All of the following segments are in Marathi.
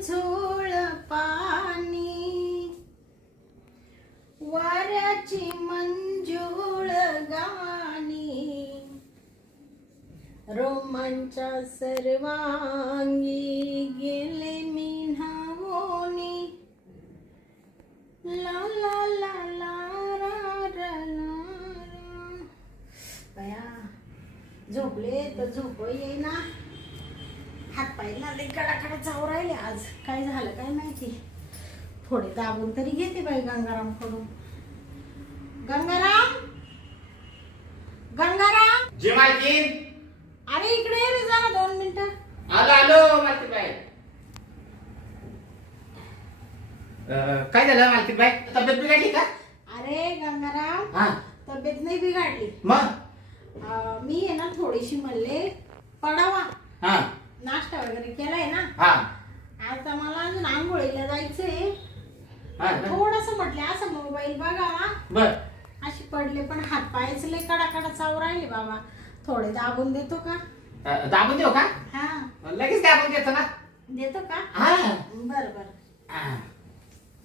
झुळझुळ पाणी, वाऱ्याची मंजूळ गाणी, रोमांचा सर्वांगी गेले मी न्हावोनी, ला ला ला ला रा रा ला रा. बया झोपले तर झोप येईना, हात पाय लागले कडाकडा जाऊ राहिले. आज काय झालं काय माहिती. थोडे दाबून तरी घेते बाई गंगाराम कडून. गंगाराम, गंगाराम. जे मालकीन. अरे इकडे ये रे जरा 2 मिनिटं. आलो आलो मालकीन बाई. काय झालं मालकीन बाई, तब्येत बिघडली का? अरे गंगाराम, हा तब्येत नाही बिघडली. मग मी आहे ना थोडीशी म्हणले पडावा, हा नाश्ता वगैरे केलाय ना. हा आता मला अजून आंघोळीला जायचंय. हा थोडस म्हटले असं मोबाईल बघावा. बर अशी पडले पण हात पायच लय कडाकडा चावू राहिले बाबा. थोडे दाबून देतो का? दाबून देऊ का? हा लगेच दाबून देतो ना. देतो का? हा बर बर.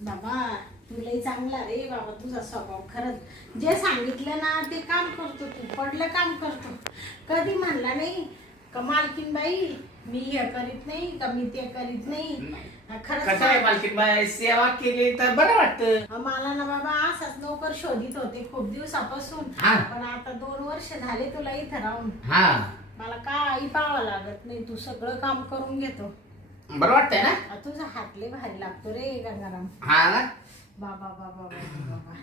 बाबा तुलाही चांगला रे बाबा, तुझा स्वभाव. खरंच जे सांगितलं ना ते काम करतो तू. पडलं काम करतो. कधी म्हणला नाही का मालकीन बाई मी हे करीत नाही का मी ते करीत नाही. कसं आहे खरंच मालकीन बाई, सेवा केली तर बरं वाटतं. मला ना बाबा असाच नोकर शोधित होते खूप दिवसापासून. हा. पण आता 2 वर्ष झाले तुला इथं राहून. हा मला काही पाहावं लागत नाही, तू सगळं काम करून घेतो. बरं वाटतंय ना. तुझा हात लय भारी लागतो रे गंगाराम. हा ना. बाबा बाबा बाबा बाबा,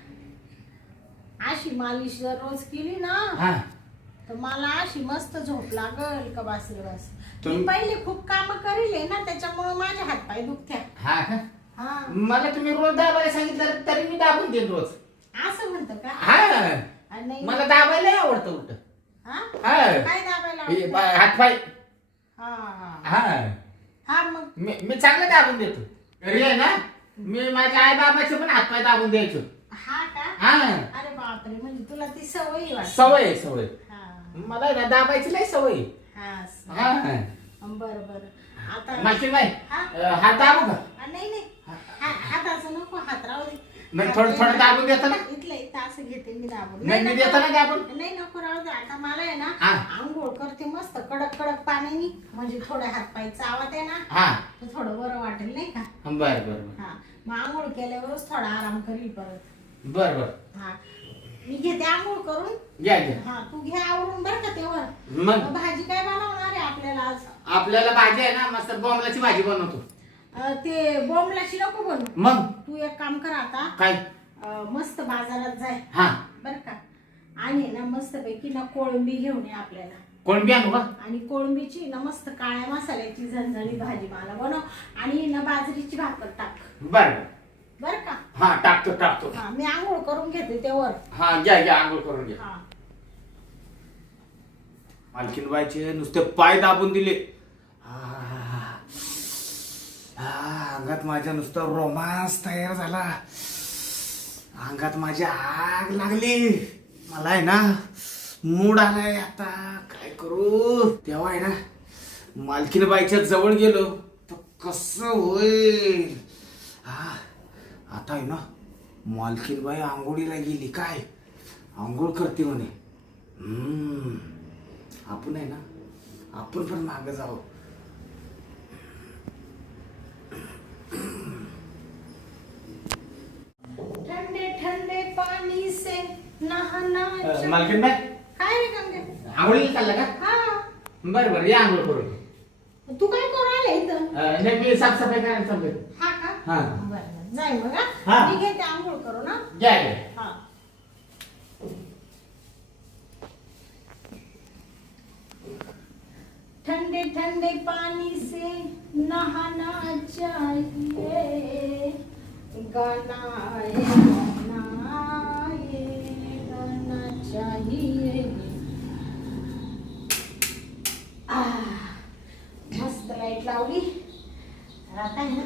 अशी मालिश जर रोज केली ना हा तर मला अशी मस्त झोप लागल का बस रे बस. तुम- मी पहिले खूप काम करीले ना त्याच्यामुळे माझे हात पाय दुखत्या. हा का? हा मला तुम्ही रोज दाबायला सांगितलं तरी मी दाबून देईन रोज. असं म्हणतो का? हा नाही मला दाबायला आवडतं उलट. हा? हा काय दाबायला हे आवडतं? हात पाय. हा हा हा मग मी चांगलं दाबून देतो. घरी आहे ना मी माझ्या आई बाबाचे पण हात पाय दाबून द्यायचो. हा का? हा अरे बापरे, म्हणजे तुला ती सवय वाटते. सवय आहे, सवय. हा मला आहे ना दाबायची नाही सवय. हा हा बर बर. आता मालकीन बाई हा? हात दाबू का? नाही नाही, हाताचं नको, हात राहू दे. नाही थोडं थोडं दाबून देतो ना. इथलं इथं असं घेते मी दाबून. नाही मी देतो ना दाबून. नाही नको राहू दे. आता मला आहे ना हा. आंघोळ करते मस्त कडक कडक पाण्याने, म्हणजे थोडे हात पाय चावत आहे ना हा तर थोडं बरं वाटेल नाही का. बर बर बर हा मग आंघोळ केल्यावरच थोडा आराम करील परत. बर बर हा मी घेते आंघोळ करून. घ्या घ्या. हा तू घे आवरून बरं का तेव्हा. मग भाजी काय बनवणार आहे आपल्याला आज? आपल्याला भाजी आहे ना मस्त बोंबलाची भाजी बनवतो. ते बोंबलाची नको बनवू. मग तू एक काम कर आता, काय? मस्त बाजारात जाय हा बर का. आणि ना मस्त पैकी ना कोळंबी घेऊन ये आपल्याला. कोण बी आणू का? आणि कोळंबीची ना मस्त काळ्या मसाल्याची झणझणी भाजी मला बनव. आणि ना बाजरीची भाकर टाक बर बर का. हा टाकतो टाकतो. हा मी आंघोळ करून घेते तेव्हा. हा घ्या घ्या आंघोळ करून घ्या. हा मालकीन बाईचे नुसते पाय दाबून दिले. अंगात माझ्या नुसतं रोमांस तयार झाला. अंगात माझी आग लागली. मला आहे ना मूड आलाय. आता काय करू. तेव्हा आहे ना मालकीन बाईच्या जवळ गेलो तर कसं होईल. आता आहे ना मालकीन बाई आंघोळीला गेली. काय आंघोळ करते म्हणे. आपण आहे ना आपण पण मागे जाऊ. ठंडे ठंडे पाणी से नहाना. मालकीन बाई काय रे गंगे? आंघोळीला चालला का? हा बरं बरं या आंघोळ करून. तू काय करू आले इथं? नाही मी साफसफाई करायला चाललोय. हा का? हा. बरं जाय मग. हा. मी घेते आंघोळ करू ना. घ्या घ्या. हा ठंडे ठंडे पानी से नहाना चाहिए, गाना गाना चाहिए. मस्त लाईट लावली. आता आहे ना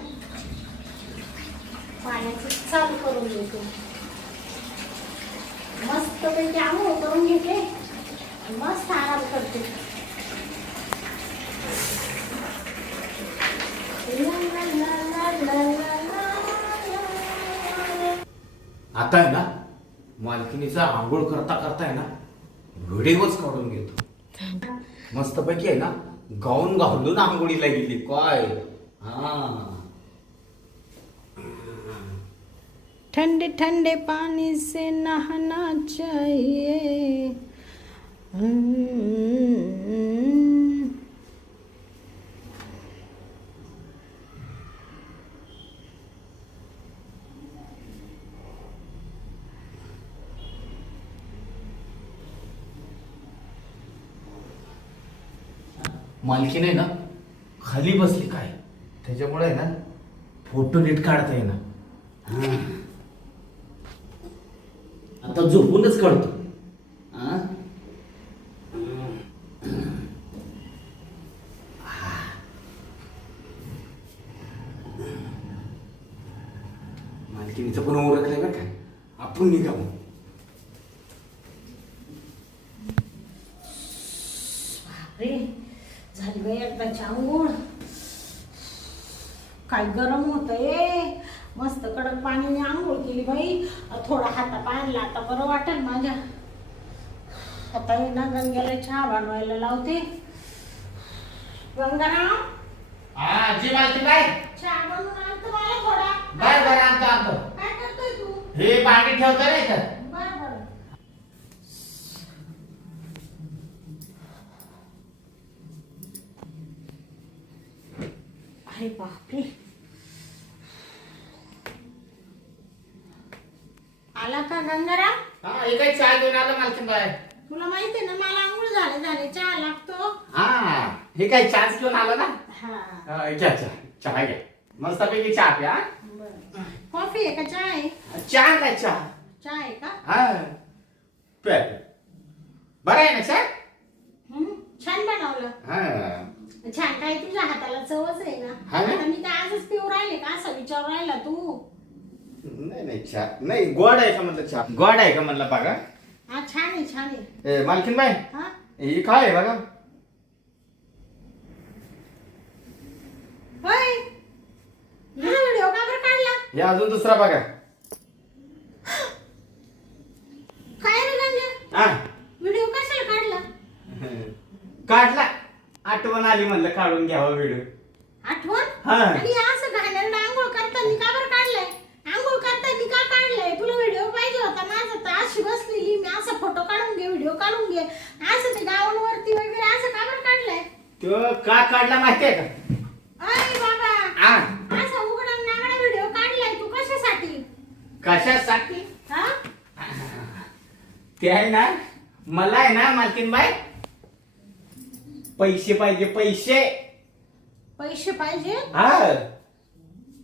पाण्याचं चालू करून देतो. मस्त पैकी आंघोळ करून घेते, मस्त आराम करते. ला ला ला आता आहे ना मालकिनीचा आंघोळ करता करता आहे ना व्हिडिओच काढून घेतो. मस्तपैकी आहे ना गाऊन घालून आंघोळीला गेली काय. हा ठंडे ठंडे पानी से नहाना चाहिए. मालकीने ना खाली बसली काय त्याच्यामुळे आहे ना फोटो नीट काढता येईना. आता झोपूनच काढतो. मालकीनीचं पण ओळखलंय बरं काय. आपण निघावं. बापरे झाली बाई एकदाची आंघोळ. काय गरम होतंय. मस्त कडक पाण्याने आंघोळ केली बाई. थोडा हाता पाणला आता बरं वाटेल माझ्या. आता हे ना गंग्याला चहा बनवायला लावते. गंगाराम जी मालकी बाय चहा बनवून आणतो मला थोडा. बर आणतो. काय करतोय तू? हे भांडी ठेवतो नाही तर. बर बर. अरे बापरे आला का गंगाराम? हा हे काय चहा घेऊन आलं मालकीन बाय. तुला माहिती ना मला आंघोळ झाले चहा लागतो. हा हे काय चहाच घेऊन आलं ना. हा घ्या चहा घ्या मस्तपैकी चहा प्या. बरं. कॉफी आहे का चहा आहे? चहा काय चहा. चहा आहे का? हा प्या. बरं आहे ना चहा. छान बनवलं. हा छान काय तुझ्या हाताला चवच आहे ना. हा ना? आता मी काय आजच पिऊ राहिले का असं विचारू राहिला तू? नाही चहा नाही गोड आहे का म्हणलं. चहा गोड आहे का म्हणलं बघा. हा छान आहे छान आहे. मालकीन बाय हा ही काय आहे बघा. होय व्हिडिओ का बरं काढला? हे अजून दुसरा बघा. काय रे गंगे हा व्हिडिओ कशाला काढला? काढला आठवण आली म्हणलं काढून घ्यावा व्हिडिओ. आठवण? हा. आणि असं घाणेरडं आंघोळ करताना का बरं काढलाय? आंघोळ करताना का काढलाय? तुला व्हिडिओ पाहिजे होता माझा तर अशी बसलेली मी असं फोटो काढून घे व्हिडिओ काढून घे असं ते गावांवरती वगैरे असं का बरं काढलाय? तो का काढला माहितीये का. अरे बाबा हा असा उघडा नागडा व्हिडिओ काढलाय तू कशासाठी? कशासाठी. हा ते आहे ना मला आहे ना मालकीन बाय पैसे पाहिजे पैसे. पैसे पाहिजे हा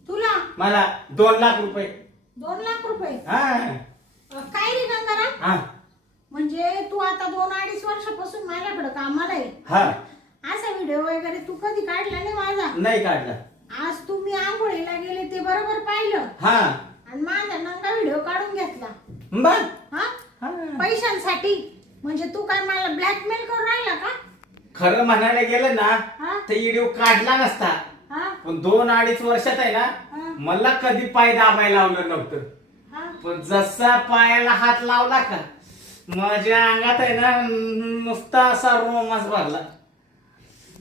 तुला? मला 2 लाख रुपये. 2 लाख रुपये? हा काय रे गंगाराम? हा म्हणजे तू आता 2-2.5 वर्षापासून माझ्याकडे कामाला आहे. हा असा व्हिडिओ वगैरे तू कधी काढला नाही माझा? नाही काढला. आज तुम्ही आंघोळीला गेले ते बरोबर पाहिलं हा आणि माझा नंगा व्हिडिओ काढून घेतला. बर हा हा. पैशांसाठी? म्हणजे तू काय मला ब्लॅकमेल करून राहिला का? खरं म्हणायला गेलं ना हा तर व्हिडिओ काढला नसता. हा पण 2-2.5 वर्षात आहे हा. ना मला कधी पाय दाबायला लावलं नव्हतं. हा पण जसा पायाला हात लावला का माझ्या अंगात आहे ना नुसता असा रोमांस भरला.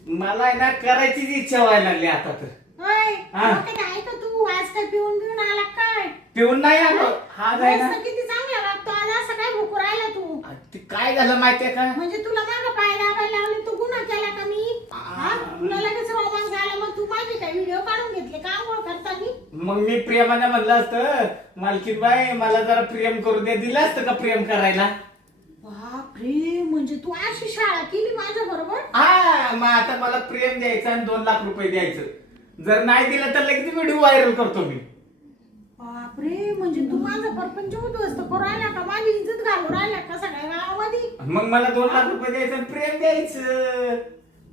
मला आहे ना करायचीच इच्छा व्हायला लागली आता तर. होय हा. डोक्यात आहे का तू? आज काय पिऊन बिऊन आला काय? पिऊन नाही आलो. हा आहे ना मस्त किती चांगला वागतो आज असं काय भुकू राहिला तू? ते काय झालं माहितीये का. म्हणजे तुला मागं पाय दाबायला लावले तू गुन्हा केला का मी? हा तुला लगेच रोमांस झाला मग तू माझे काय व्हिडिओ काढून घेतले का आंघोळ करताना? मग मी प्रेमाने म्हणलं असतं मालकीन बाई मला जरा प्रेम करू दे दिलं असतं का प्रेम करायला. बापरे म्हणजे तू अशी शाळा केली माझ्या बरोबर? हा मग आता मला प्रेम द्यायचं आणि 2 लाख रुपये द्यायचं. जर नाही दिलं तर लगेच व्हिडिओ व्हायरल करतो मी. बापरे म्हणजे तू माझा परपंच उद्ध्वस्त करू राहिला का? माझी इज्जत घालू राहिला का सगळ्या गावामध्ये? मग मला 2 लाख रुपये द्यायचं आणि प्रेम द्यायचं.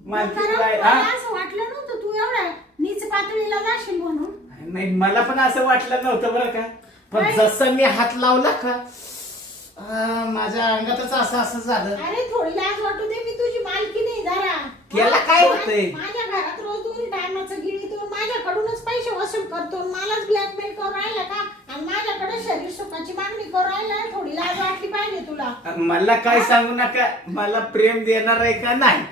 मालकीन कारण बाई मला हा असं वाटलं नव्हतं तू एवढ्या नीच पातळीला जाशील म्हणून. नाही मला पण असं वाटलं नव्हतं बरं का. पण काय? जसं मी हात लावला का माझ्या अंगातच असं झालं. अरे थोडी लाज वाटू दे मी तुझी मालकी नाही जरा. त्याला काय होतंय? माझ्या घरात रोज 2 टायमाचं गिळीतो माझ्याकडूनच पैसे वसूल करतो मलाच ब्लॅकमेल करून राहिला का? आणि माझ्याकडे शरीर सुखाची मागणी करू राहिला, थोडी लाज वाटली पाहिजे तुला. मला काय सांगू नका, मला प्रेम देणार आहे का नाही?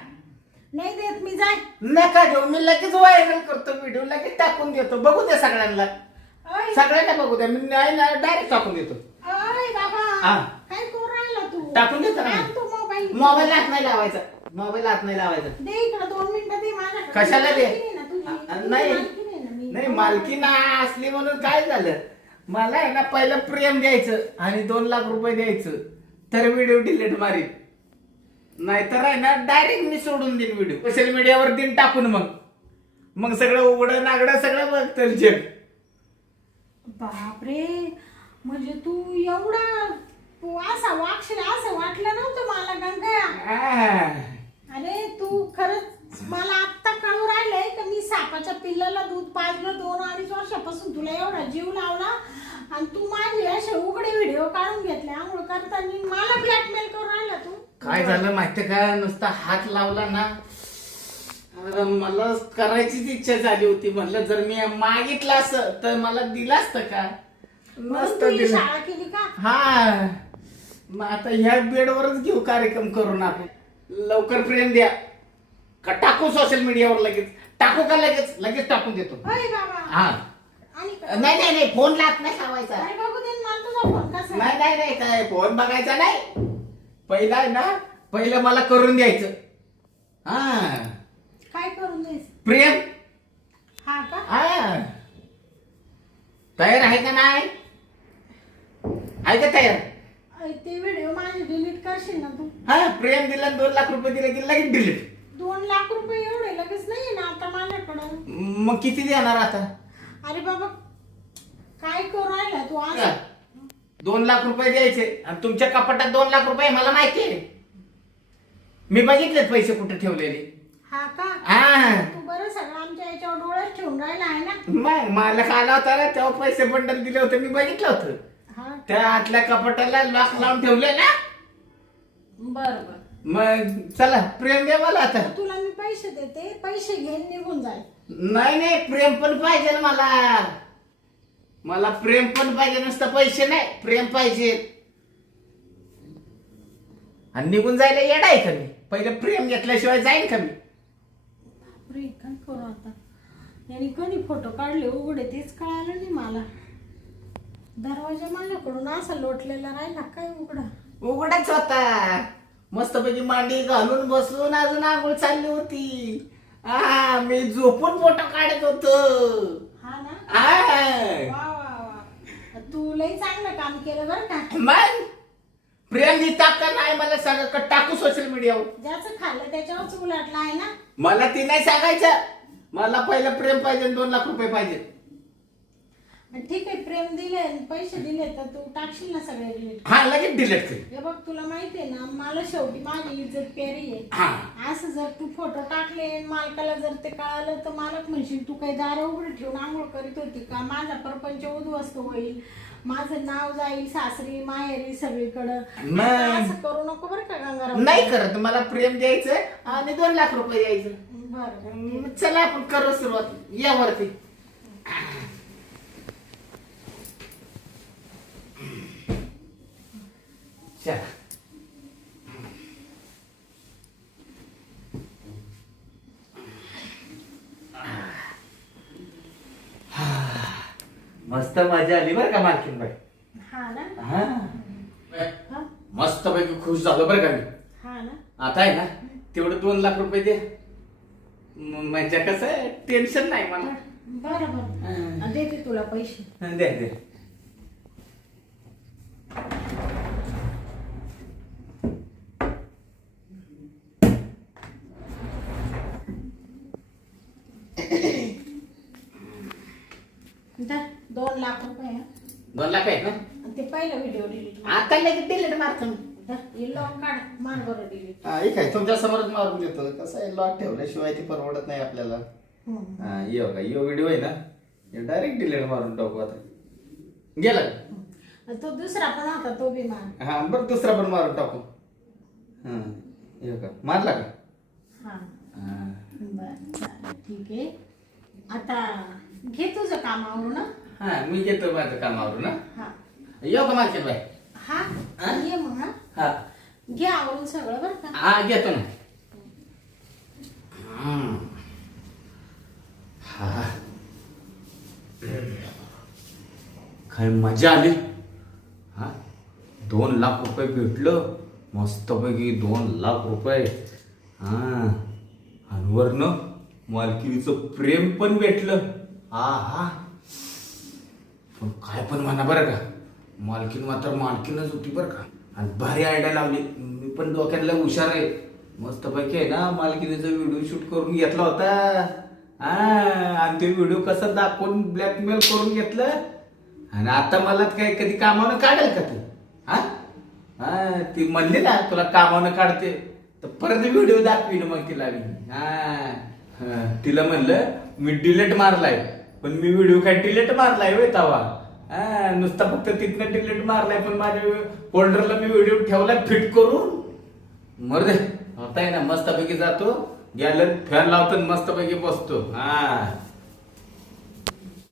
नाही देत मी, जाय. नका देऊ, मी लगेच व्हायरल करतो व्हिडिओ, लगेच टाकून देतो, बघू द्या सगळ्यांना. अय सगळ्यांना बघू द्या, मी नाही डायरेक्ट टाकून देतो. अय बाबा, हा. काय करू राहिला तू? टाकून देतो ना. आण तू मोबाईल. मोबाईल हात नाही लावायचा, मोबाईल हात नाही लावायचा. दे इकडे 2 मिनिटं दे माझ्याकडे. कशाला दे? मालकीण आहे ना तुझी. तुझी नाही मालकीण आहे ना मी. नाही, मालकी ना असली म्हणून काय झालं, मला आहे ना पहिलं प्रेम द्यायचं आणि 2 लाख रुपये द्यायचं, तर व्हिडिओ डिलीट मारीन. नाहीतर आहे ना डायरेक्ट मी सोडून देईन व्हिडिओ, सोशल मीडियावर दिन टाकून. मग सगळं उघडं नागडं सगळं बघतं जग. बापरे, म्हणजे तू एवढा तू असा वागशील असं वाटलं नव्हतं मला गंगा. अरे तू खरंच मला आत्ता कळू राहिलंय का मी सापाच्या पिल्लाला दूध पाजलं 2-2.5 वर्षापासून, तुला एवढा जीव लावला आणि तू माझे असे उघडे व्हिडिओ काढून घेतले आंघोळ करताना, मला ब्लॅकमेल करून राहिला तू. काय झालं माहितीये का, नुसता हात लावला ना, मला करायचीच इच्छा झाली होती. म्हटलं जर मी मागितलं असं तर मला दिलं असतं का? तू ही शाळा केली का? हा, मग आता ह्या बेडवरच घेऊ कार्यक्रम करून आपण. लवकर प्रेम द्या का टाकू सोशल मीडियावर, लगेच टाकू का? लगेच टाकून देतो. अय बाबा. हा, आणि नाही फोन लात नाही लावायचा. अरे बघू दे मला तुझा फोन कसा आहे. नाही काय फोन बघायचा नाही, पहिला आहे ना, पहिलं मला करून द्यायचं. हा, काय करून देस? प्रेम. हा का? हा, तयार आहे का नाही? आहे का तयार? ते व्हिडिओ माझे डिलीट करशील ना तू? हा, प्रेम दिलं 2 लाख रुपये दिले की लगेच डिलीट. 2 लाख रुपये एवढे लगेच नाहीये ना आता माझ्याकडं. मग किती देणार आता? अरे बाबा, काय करू राहिला तू आज? 2 लाख रुपये द्यायचे आणि तुमच्या कपाटात 2 लाख रुपये मला माहिती आहे, मी बघितलेत पैसे कुठे ठेवलेले. हा का? हा, तू बरं सगळं आमच्या याच्यावर डोळ्यात ठेवून राहिला आहे ना. मग मालक आला होता ना, तेव्हा पैसे बंडल दिले होते, मी बघितलं होतं. हा, त्या आतल्या कपाटाला लॉक लावून ठेवले ना. बरं. मग चला, प्रेम द्या मला आता. तुला मी पैसे देते, पैसे घेऊन निघून जाय. नाही प्रेम पण पाहिजे मला प्रेम पण पाहिजे, नुसतं पैसे नाही, प्रेम पाहिजे. आणि निघून जायला येडा आहे का मी? पहिलं प्रेम घेतल्याशिवाय जाईन का मी? बापरे, काय करू आता? यांनी कधी फोटो काढले उघडे तेच कळालं नाही मला. दरवाजा माझ्याकडून असा लोटलेला राहिला काय उघडाच होता, मस्तपैकी मांडी घालून बसून अजून आंघोळ चालली होती. मी झोपून फोटो काढत होतो. हा ना? हा, वा वा वा, तू लई चांगलं काम केलं बरं का. मग प्रेम देतात का नाही मला सांगा, का टाकू सोशल मीडियावर? ज्याचं खाल्लं त्याच्यावरच उलटलं आहे ना. मला ती नाही सांगायचं, मला पहिलं प्रेम पाहिजे, 2 लाख रुपये पाहिजे. ठीक आहे, प्रेम दिले पैसे दिले तर तू टाकशील ना सगळे डिलीट? हा, लगेच डिलीट कर. हे बघ, तुला माहितीये ना मला शेवटी माझी इज्जत प्यारी आहे. हा, असं जर तू फोटो टाकले मालकाला जर ते कळालं तर मालक म्हणशील तू काही दारं उघडी ठेवून आंघोळ करीत होती का, माझा परपंच उद्ध्वस्त होईल, माझं नाव जाईल सासरी माहेरी सगळीकडं. असं करू नको बरं का गंगाराम. नाही करत, मला प्रेम द्यायचं आणि 2 लाख रुपये द्यायचं. बरं, चला आपण करू सुरुवात, यावरती. चला, मस्त मजा आली बरं का मालकीन बाई. हा ना? हा, हा? मस्त पैकी खुश झालो बरं का मी. हा ना? आता आहे ना, तेवढं 2 लाख रुपये दे, म्हणजे कसं टेन्शन नाही मला. बरं देते तुला पैसे. दे. धर, 2 लाख रुपये. 2 लाख आहे ना? ते पहिला व्हिडिओ डिलीट. आता लगेच डिलीट मारतो मी. हे लॉक काढ, मार बरं डिलीट. हा, हे काय तुमच्या समोरच मारून देतो. कसं आहे, लॉक ठेवल्याशिवाय ती परवडत नाही आपल्याला. हा, यो व्हिडिओ आहे ना, डायरेक्ट डिलीट मारून टाकू आता. गेला तो दुसरा पण होता तो बी मार. हा, बरं दुसरा पण मारून टाकू. हा, यो का मारला का? हा, बरं चालेल, ठीक आहे. आता घे तुझं कामावरून. हा मी घेतो माझं कामावरून ना. हा येऊ का मालकीन बाई? हा हा? ये मग हा हा घ्या आवरून सगळं बरं का. हा घेतो ना. हा काय मजा आली. हा 2 लाख रुपये भेटलं मस्तपैकी 2 लाख रुपये. हा आणि वरनं मालकिनीचं प्रेम पण भेटलं. हा हा पण काय पण म्हणा बरं का, मालकीन मात्र मालकीनच होती बरं का. आणि भारी आयडिया लावली. मी पण डोक्यातला हुशार आहे. मस्तपैकी आहे ना मालकीनीचा व्हिडिओ शूट करून घेतला होता. हा आणि ते व्हिडिओ कसं दाखवून ब्लॅकमेल करून घेतलं. आणि आता मला काय कधी कामावनं काढेल का ते? हा हा ती म्हणली ना तुला कामावनं काढते, तर परत व्हिडिओ दाखवीन मग तिला मी. हा तिला म्हणलं मी डिलीट मारलाय, पण मी व्हिडिओ काय डिलीट मारलाय होय तवा? हा नुसता फक्त तिथनं डिलीट मारलाय, पण माझ्या फोल्डरला मी व्हिडिओ ठेवलाय फिट करून. मर दे होता आहे ना. मस्तपैकी जातो, गॅलरीत फॅन लावतो, मस्तपैकी बसतो. हा